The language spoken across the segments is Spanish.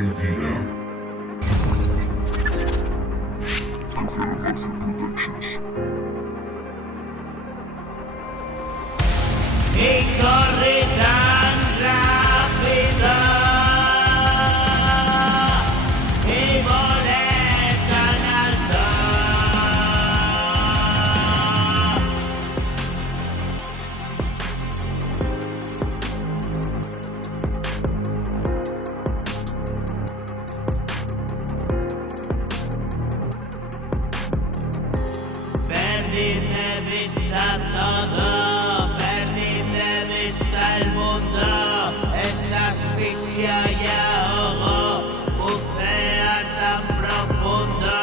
Y corre tan rápido y volé tan alto. Perdí de vista todo, perdí de vista el mundo, esa asfixia y ahogo, bucear tan profundo.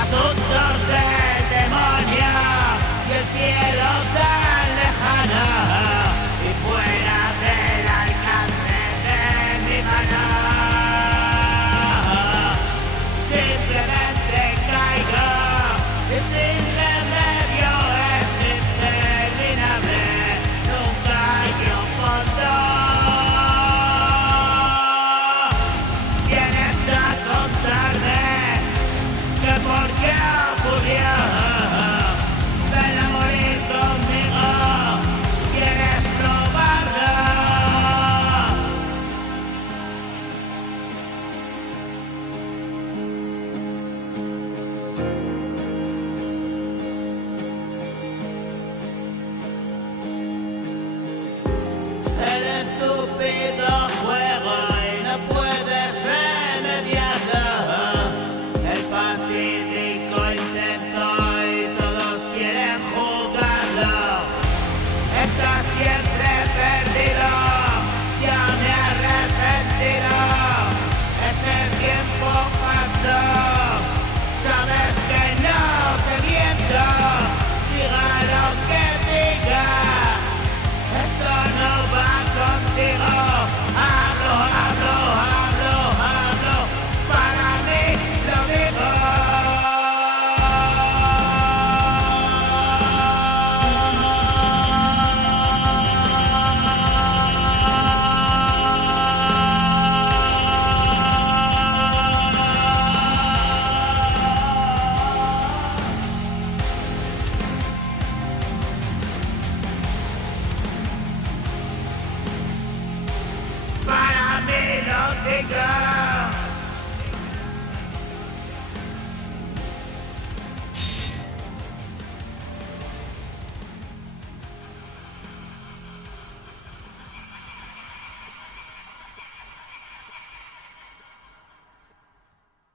Asuntos del demonio y el cielo tan lejano y fuera del alcance de mi mano. Simplemente caigo y sin remedio es interminable. Nunca hay un fondo. Vienes a contarme que por qué ocurrió. Ven a morir conmigo, ¿quieres probarlo? El estúpido juego y no puedes remediarlo. El fatídico intento y todos quieren jugarlo. Estás siempre perdido, ya me he arrepentido. Ese tiempo pasó, sabes que no te miento. Diga lo que diga, esto no va contigo. Hablo, hablo, hablo, hablo, para mí lo digo. Para mí lo digo.